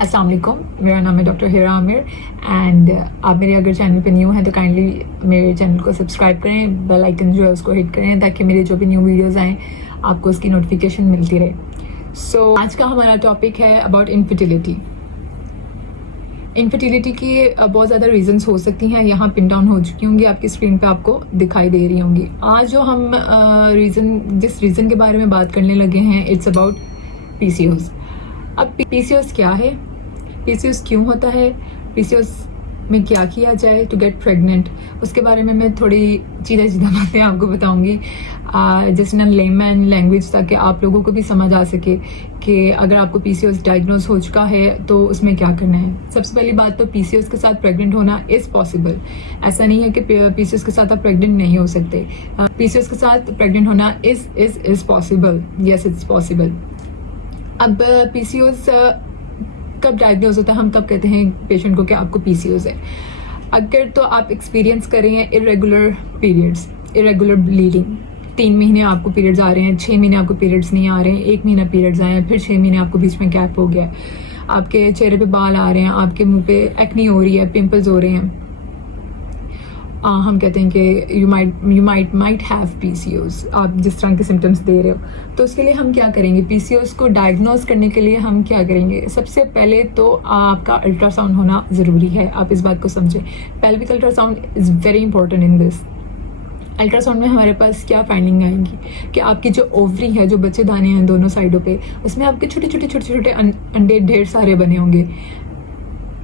अस्सलाम वालेकुम, मेरा नाम है डॉक्टर हिरा आमिर एंड आप मेरे अगर चैनल पे न्यू हैं तो काइंडली मेरे चैनल को सब्सक्राइब करें, बेल आइकन जो है उसको हिट करें ताकि मेरे जो भी न्यू वीडियोस आएँ आपको उसकी नोटिफिकेशन मिलती रहे। सो आज का हमारा टॉपिक है अबाउट इनफर्टिलिटी। इनफर्टिलिटी की बहुत ज़्यादा रीजंस हो सकती हैं, यहाँ पिन डाउन हो चुकी होंगी, आपकी स्क्रीन पे आपको दिखाई दे रही होंगी। आज जो हम जिस रीज़न के बारे में बात करने लगे हैं, इट्स अबाउट पीसीओएस। अब पीसीओएस क्या है, पीसीओएस क्यों होता है, पीसीओएस में क्या किया जाए टू गेट प्रेग्नेंट, उसके बारे में मैं थोड़ी सीधा बातें आपको बताऊंगी जिस इन लेमैन लैंग्वेज, ताकि आप लोगों को भी समझ आ सके कि अगर आपको पीसीओएस डायग्नोज हो चुका है तो उसमें क्या करना है। सबसे पहली बात तो पीसीओएस के साथ प्रेग्नेंट होना इज पॉसिबल। ऐसा नहीं है कि पीसीओएस के साथ आप प्रेग्नेंट नहीं हो सकते। पीसीओएस के साथ प्रेग्नेंट होना is possible, yes it's possible. अब पीसीओएस कब डायग्नोज होता है, हम कब कहते हैं पेशेंट को कि आपको पीसीओएस है? अगर तो आप एक्सपीरियंस कर रहे हैं इरेगुलर पीरियड्स, इरेगुलर ब्लीडिंग, 3 महीने आपको पीरियड्स आ रहे हैं, 6 महीने आपको पीरियड्स नहीं आ रहे हैं, 1 महीना पीरियड्स आए हैं, फिर 6 महीने आपको बीच में गैप हो गया है, आपके चेहरे पे बाल आ रहे हैं, आपके मुंह पे एक्नी हो रही है, पिंपल्स हो रहे हैं, हम कहते हैं कि यू माइट हैव पीसीओएस, आप जिस तरह के सिम्टम्स दे रहे हो। तो उसके लिए हम क्या करेंगे, पीसीओएस को डायग्नोज करने के लिए हम क्या करेंगे? सबसे पहले तो आपका अल्ट्रासाउंड होना ज़रूरी है, आप इस बात को समझें। Pelvic ultrasound is very important in this. Ultrasound में हमारे पास क्या फाइंडिंग आएंगी कि आपकी जो ओवरी है, जो बच्चे दाने हैं दोनों साइडों पे, उसमें आपके छोटे छोटे अंडे ढेर सारे बने होंगे,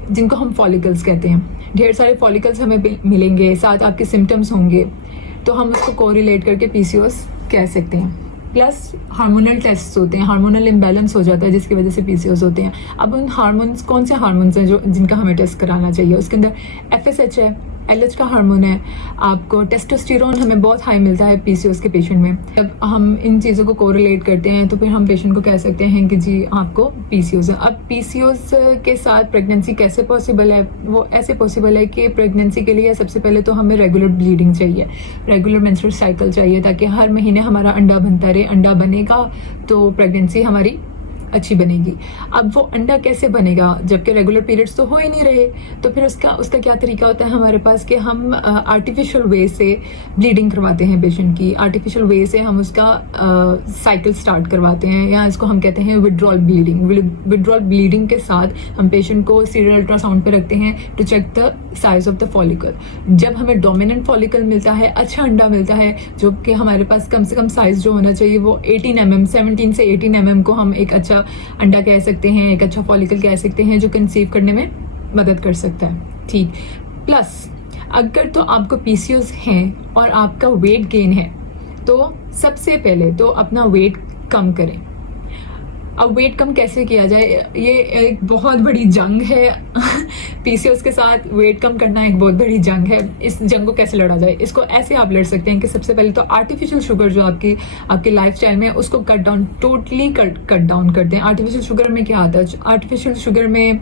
जिनको हम फॉलिकल्स कहते हैं। ढेर सारे फॉलिकल्स हमें मिलेंगे, साथ आपके सिम्टम्स होंगे, तो हम उसको कोरिलेट करके पीसीओएस कह सकते हैं। प्लस हार्मोनल टेस्ट होते हैं, हार्मोनल इम्बैलेंस हो जाता है जिसकी वजह से पीसीओएस होते हैं। अब उन हार्मोन्स, कौन से हार्मोन्स हैं जो जिनका हमें टेस्ट कराना चाहिए? उसके अंदर एफएसएच है, एलएच का हार्मोन है, आपको टेस्टोस्टेरोन हमें बहुत हाई मिलता है पीसीओएस के पेशेंट में। जब हम इन चीज़ों को कोरिलेट करते हैं तो फिर हम पेशेंट को कह सकते हैं कि जी आपको पीसीओएस है। अब पीसीओएस के साथ प्रेगनेंसी कैसे पॉसिबल है? वो ऐसे पॉसिबल है कि प्रेगनेंसी के लिए सबसे पहले तो हमें रेगुलर ब्लीडिंग चाहिए, रेगुलर मेंस्ट्रुअल साइकिल चाहिए, ताकि हर महीने हमारा अंडा बनता रहे। अंडा बनेगा तो प्रेगनेंसी हमारी अच्छी बनेगी। अब वो अंडा कैसे बनेगा जबकि रेगुलर पीरियड्स तो हो ही नहीं रहे? तो फिर उसका क्या तरीका होता है हमारे पास कि हम आर्टिफिशियल वे से ब्लीडिंग करवाते हैं पेशेंट की, आर्टिफिशियल वे से हम उसका साइकिल स्टार्ट करवाते हैं, या इसको हम कहते हैं विड्रॉल ब्लीडिंग। विड्रॉल ब्लीडिंग के साथ हम पेशेंट को सीरियल अल्ट्रासाउंड पे रखते हैं to check the size of the follicle. जब हमें डोमिनेंट फॉलिकल मिलता है, अच्छा अंडा मिलता है, जो कि हमारे पास कम से कम साइज जो होना चाहिए वो 18 mm, 17 से 18 mm को हम एक अच्छा अंडा कह सकते हैं, एक अच्छा फॉलिकल कह सकते हैं, जो कंसीव करने में मदद कर सकता है। ठीक। प्लस अगर तो आपको पीसीओएस है और आपका वेट गेन है तो सबसे पहले तो अपना वेट कम करें। अब वेट कम कैसे किया जाए, ये एक बहुत बड़ी जंग है पीसीओएस के साथ वेट कम करना एक बहुत बड़ी जंग है। इस जंग को कैसे लड़ा जाए? इसको ऐसे आप लड़ सकते हैं कि सबसे पहले तो आर्टिफिशियल शुगर जो आपकी लाइफस्टाइल में, उसको cut down, totally cut down कर दें। आर्टिफिशियल शुगर में क्या आता है? आर्टिफिशियल शुगर में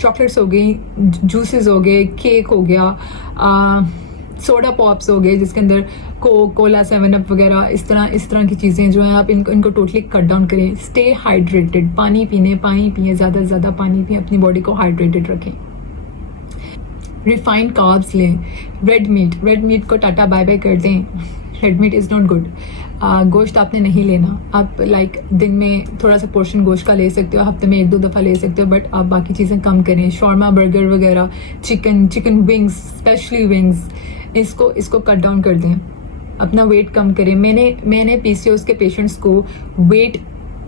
चॉकलेट्स हो गई, जूसेस हो गए, केक हो गया, सोडा पॉप्स हो गए जिसके अंदर कोला, 7 अप वगैरह, इस तरह की चीज़ें जो हैं, आप इनको टोटली कट डाउन करें। स्टे हाइड्रेटेड, पानी पिए, ज़्यादा से ज़्यादा पानी पिए, अपनी बॉडी को हाइड्रेटेड रखें। रिफाइंड कार्ब्स लें। रेड मीट को टाटा बाय बाय कर दें। Red meat is not good. गोश्त आपने नहीं लेना। आप दिन में थोड़ा सा पोर्शन गोश्त का ले सकते हो, हफ्ते में 1-2 दफ़ा ले सकते हो, बट आप बाकी चीज़ें कम करें। शॉर्मा, बर्गर वगैरह, चिकन विंग्स, स्पेशली विंग्स, इसको कट डाउन कर दें। अपना वेट कम करें। मैंने पीसीओएस के पेशेंट्स को वेट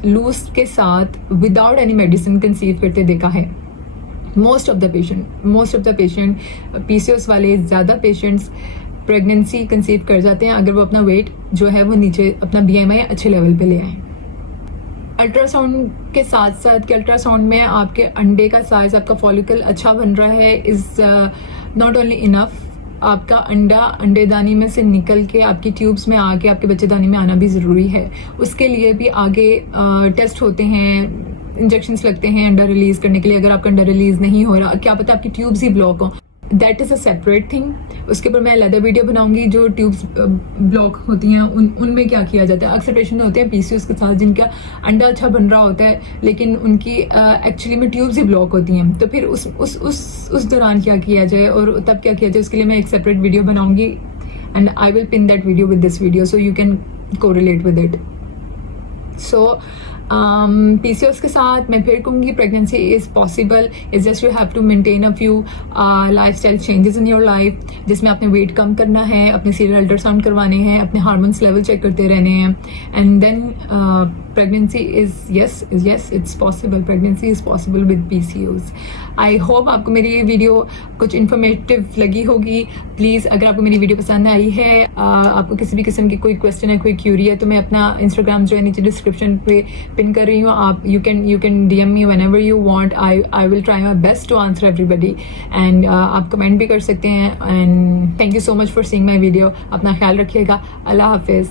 लूज के साथ विदाउट एनी मेडिसिन कंसीव करते देखा है। Most of the patient PCOS वाले ज़्यादा पेशेंट्स प्रेगनेंसी कंसीव कर जाते हैं अगर वो अपना वेट जो है वो नीचे, अपना बीएमआई अच्छे लेवल पे ले आए। अल्ट्रासाउंड के साथ साथ कि अल्ट्रासाउंड में आपके अंडे का साइज, आपका फॉलिकल अच्छा बन रहा है, इज़ नॉट ओनली इनफ। आपका अंडेदानी में से निकल के आपकी ट्यूब्स में आके आपके बच्चेदानी में आना भी ज़रूरी है। उसके लिए भी आगे टेस्ट होते हैं, इंजेक्शंस लगते हैं अंडा रिलीज करने के लिए। अगर आपका अंडा रिलीज नहीं हो रहा, क्या पता आपकी ट्यूब्स ही ब्लॉक हो, that is a separate thing. उसके ऊपर मैं अलग वीडियो बनाऊंगी। जो ट्यूब्स ब्लॉक होती हैं उनमें क्या किया जाता है। अक्सर पेशेंट होते हैं पीसीओएस के साथ जिनका अंडा अच्छा बन रहा होता है लेकिन उनकी एक्चुअली में ट्यूब्स ही ब्लॉक होती हैं, तो फिर उस दौरान क्या किया जाए और तब क्या किया जाए, उसके लिए मैं एक सेपरेट वीडियो बनाऊंगी and I will pin that video with this video so you can correlate with it. So PCOS के साथ मैं फिर कहूँगी pregnancy is possible, is just you have to maintain a few lifestyle changes in your life, जिसमें आपने wait कम करना है, अपने सीरियल अल्ट्रासाउंड करवाने हैं, अपने हार्मोन्स लेवल चेक करते रहने हैं and then pregnancy is yes it's possible, pregnancy is possible with PCOS। I hope आपको मेरी ये वीडियो कुछ इन्फॉर्मेटिव लगी होगी। प्लीज़ अगर आपको मेरी वीडियो पसंद आई है, आपको किसी भी किस्म की कोई क्वेश्चन है, कोई क्यूरी है, तो मैं अपना इंस्टाग्राम जो है नीचे डिस्क्रिप्शन पे पिन कर रही हूँ। आप you can DM me whenever you want. I will try my best to answer everybody and आप कमेंट भी कर सकते हैं। And thank you so much for seeing my video. अपना ख्याल रखिएगा। अल्लाह हाफिज़।